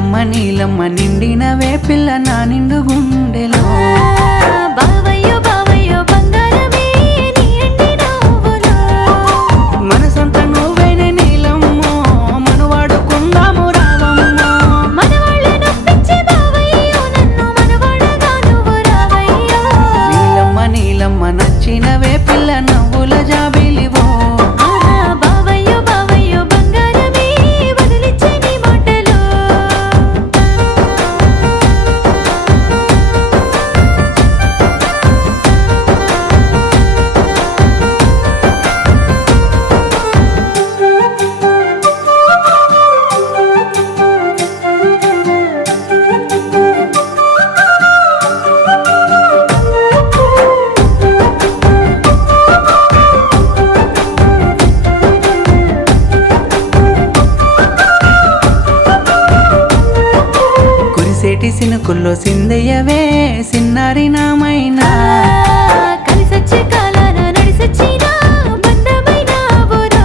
నీలమ్మ నీలమ్మ నిండినవే పిల్ల నా నిండు గుండెలో బావయ్యో బావయ్యో బంగారమే నీ ఎండి నవ్వులో మనసంతా నువ్వేనే నీలమ్మ మనవాడుకుందాము రావమ్మ మనవాళ్ళే నొప్పించే బావయ్యో నన్ను మనవాడగా నువ్వు రావయ్యో నీలమ్మ నీలమ్మ నచ్చినవే పిల్ల నవ్వుల జాబిలివో బావయ్యో బావయ్యో బంగారమే వదిలిచ్చే నీ మాటలో కురిసేటి సినుకుల్లో సిందయ్యవే సిన్నారి నామైనా కలిసొచ్చే కాలాన నడిసొచ్చిన బంధమైన ఊరా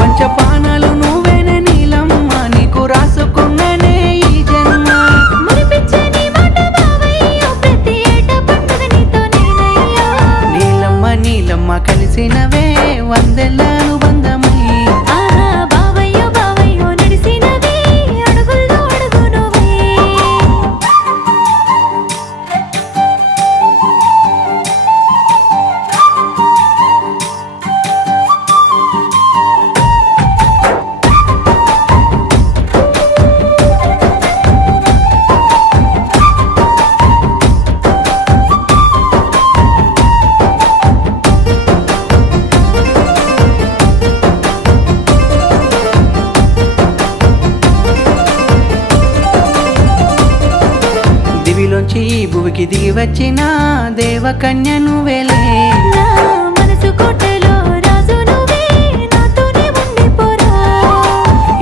పంచపానాలు నువ్వేనే నీలమ్మ నీకు రాసుకున్ననే ఈ జన్మ మురిపించే నీ మాట బావయ్యో ప్రతి ఏటా పండుగ నీతో నేనయ్యో నీలమ్మ నీలమ్మ కలిసినవే వందెల అనుబంధమై బావయ్యో బావయ్యో నడిసినవే అడుగుల్లో అడుగు నువ్వే దివిలోంచి ఈ భువికి దిగి వచ్చిన దేవకన్య నువ్వేలే నా మనసు కోటలో రాజు నువ్వే నాతోనే ఉండిపోరా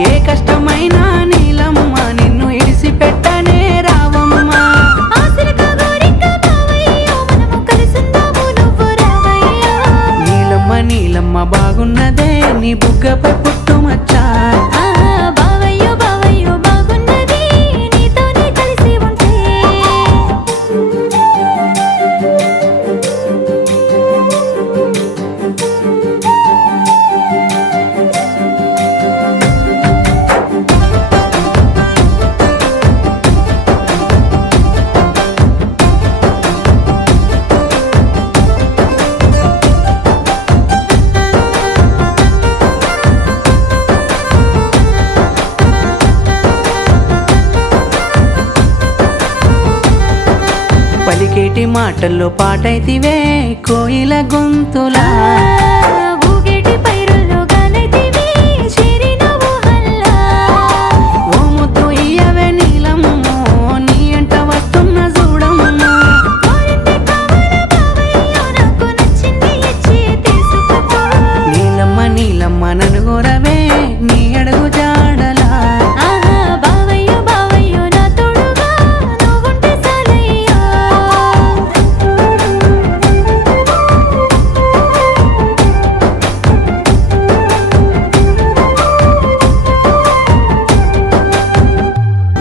ఏ కష్టమైనా నీలమ్మ నిన్ను ఇడిసిపెట్టనే రావమ్మ ఆశలుగా గోరింక బావయ్యో మనము కలిసుందాము నువ్వు రావయ్యో నీలమ్మ నీలమ్మ బాగున్నదే నీ బుగ్గపై పుట్టుమచ్చా బావయ్యో బావయ్యో బాగున్నది నీతోనే కలిసి ఉంటే పలికేటి మాటల్లో పాటైతివే కోయిల గొంతులా ఊగేటి పైరుల్లో గానైతివి చేరిన ఊహల్లా ఓ ముద్దు ఇయ్యవే నీలమ్మ నీ అంట వస్తున్న చూడమ్మ కోరింది కావాలా బావయ్యో నాకు నచ్చింది ఇచ్చి తీసుకుపో నీలమ్మ నీలమ్మ ననుగోరవే నీ అడుగు జాడలా బావయ్యో బావయ్యో నా తోడుగా నువ్వుంటే చాలయ్యో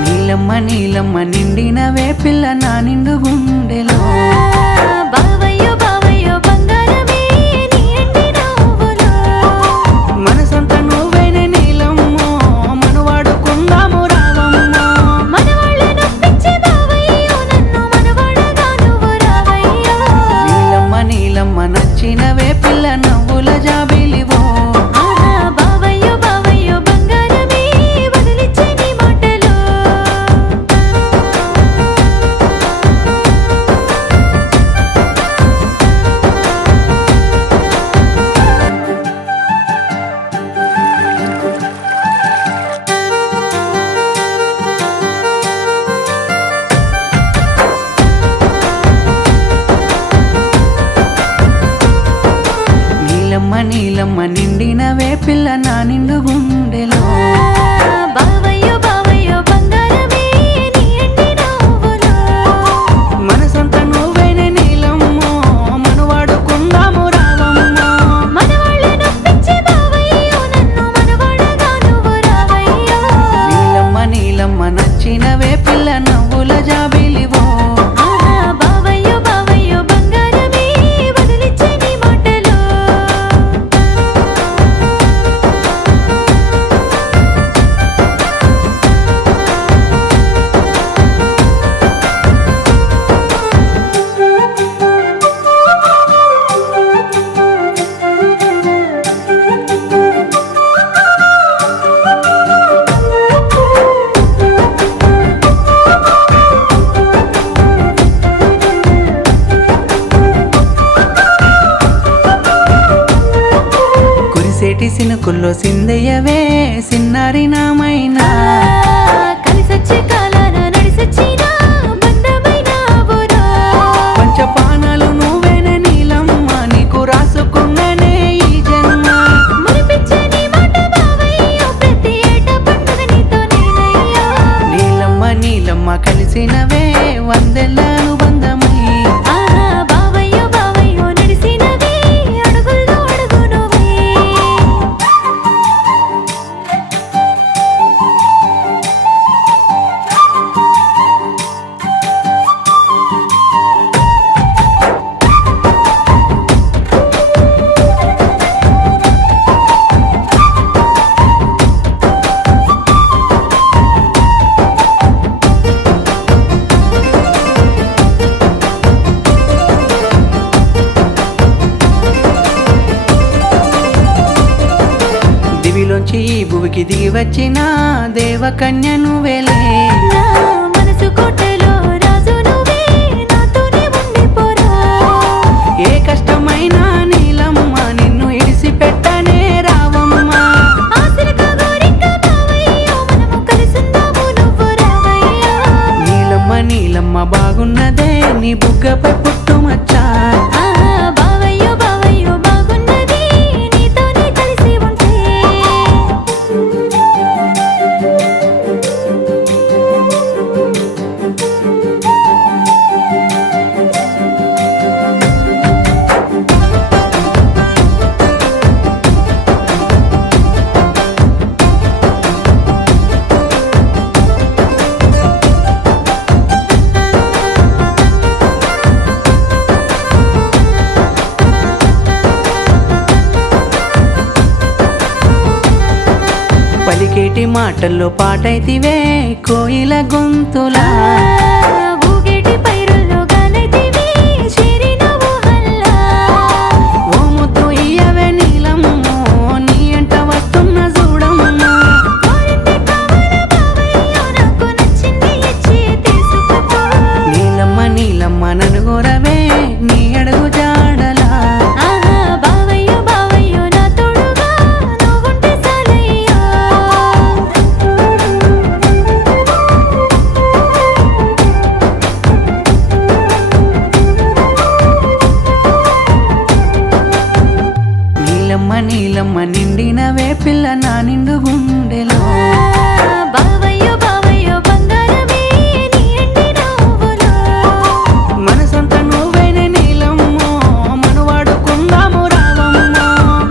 నీలమ్మ నీలమ్మ నిండినవే పిల్ల నా నిండు గుండెలో బావయ్యో బావయ్యో బంగారమే నీ ఎండి నవ్వులో మనసంతా నువ్వేనే నీలమ్మ మనవాడుకుందాము రావమ్మ మనవాళ్ళే నొప్పించే బావయ్యో నన్ను మనవాడగా నువ్వు రావయ్యో నీలమ్మ నీలమ్మ నచ్చినవే పిల్ల నవ్వుల జాబిలివో బావయ్యో బావయ్యో బంగారమే వదిలిచ్చే నీ మాటలో నీలమ్మ నీలమ్మ నిండినవే పిల్ల నా నిండు గుండెలో బావయ్యో బావయ్యో బంగారమే నీ ఎండి నవ్వులో మనసంతా నువ్వేనే నీలమ్మ మనవాడుకుందాము రావమ్మ మనవాళ్ళే నొప్పించే బావయ్యో నన్ను మనవాడగా నువ్వు రావయ్యో నీలమ్మ నీలమ్మ నీలమ్మ నచ్చినవే పిల్ల నవ్వుల జాబిలివో. ఆహా బావయ్యో బావయ్యో బంగారమే వదిలిచ్చే నీ మాటలో. కురిసేటి సినుకుల్లో సిందయ్యవే సిన్నారి నామైనా. కలిసొచ్చే కాలాన నడిసొచ్చిన బంధమైన ఊరా. పంచపానాలు నువ్వేనే నీలమ్మ నీకు రాసుకున్ననే ఈ జన్మ. మురిపించే నీ మాట బావయ్యో ప్రతి ఏటా పండుగ నీతో నేనయ్యో. నీలమ్మ నీలమ్మ కలిసినవే వందెల అనుబంధమై. ఆహా బావయ్యో బావయ్యో నడిసినవే అడుగుల్లో అడుగు నువ్వే. దివిలోంచి ఈ భువికి దిగి వచ్చిన దేవకన్య నువ్వేలే. నా మనసు కోటలో రాజు నువ్వే నాతోనే ఉండిపోరా. ఏ కష్టమైనా నీలమ్మ నిన్ను ఇడిసిపెట్టనే రావమ్మ. ఆశలుగా గోరింక బావయ్యో మనము కలిసుందాము నువ్వు రావయ్యో. నీలమ్మ నీలమ్మ బాగున్నదే నీ బుగ్గపై పుట్టుమచ్చా. ఆహా బావయ్యో బావయ్యో బాగున్నది నీతోనే కలిసి ఉంటే. పలికేటి మాటల్లో పాటైతివే కోయిల గొంతులా. ఊగేటి పైరుల్లో గాలైతివి చేరిన ఊహల్లా. ఓ ముద్దు ఇయ్యవే నీలమ్మ నీ ఎంట వస్తున్న చూడమ్మ. కోరింది కావాలా బావయ్యో నాకు నచ్చింది ఇచ్చి తీసుకుపో. నీలమ్మ నీలమ్మ నన్ను కోరవే నీ అడుగు జాడలా. ఆహా బావయ్యో బావయ్యో నా తోడుగా నువ్వుంటే చాలయ్యో. నీలమ్మ నీలమ్మ నిండినవే పిల్ల నా నిండు గుండెలో. బావయ్యో బావయ్యో బంగారమే నీ ఎండి నవ్వులో. మనసంతా నువ్వేనే నీలమ్మ మనవాడుకుందాము రావమ్మ.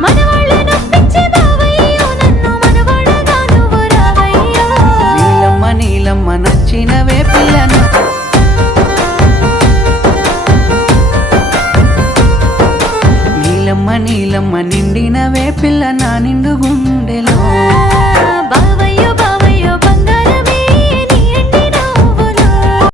మనవాళ్ళ నొప్పించే బావయ్యో నన్ను మనవాడగా నువ్వు రావయ్యో. నీలమ్మ నీలమ్మ నచ్చినవే పిల్లను. నీలమ్మ నీలమ్మ నిండినవే పిల్ల నా నిండు గుండెలో.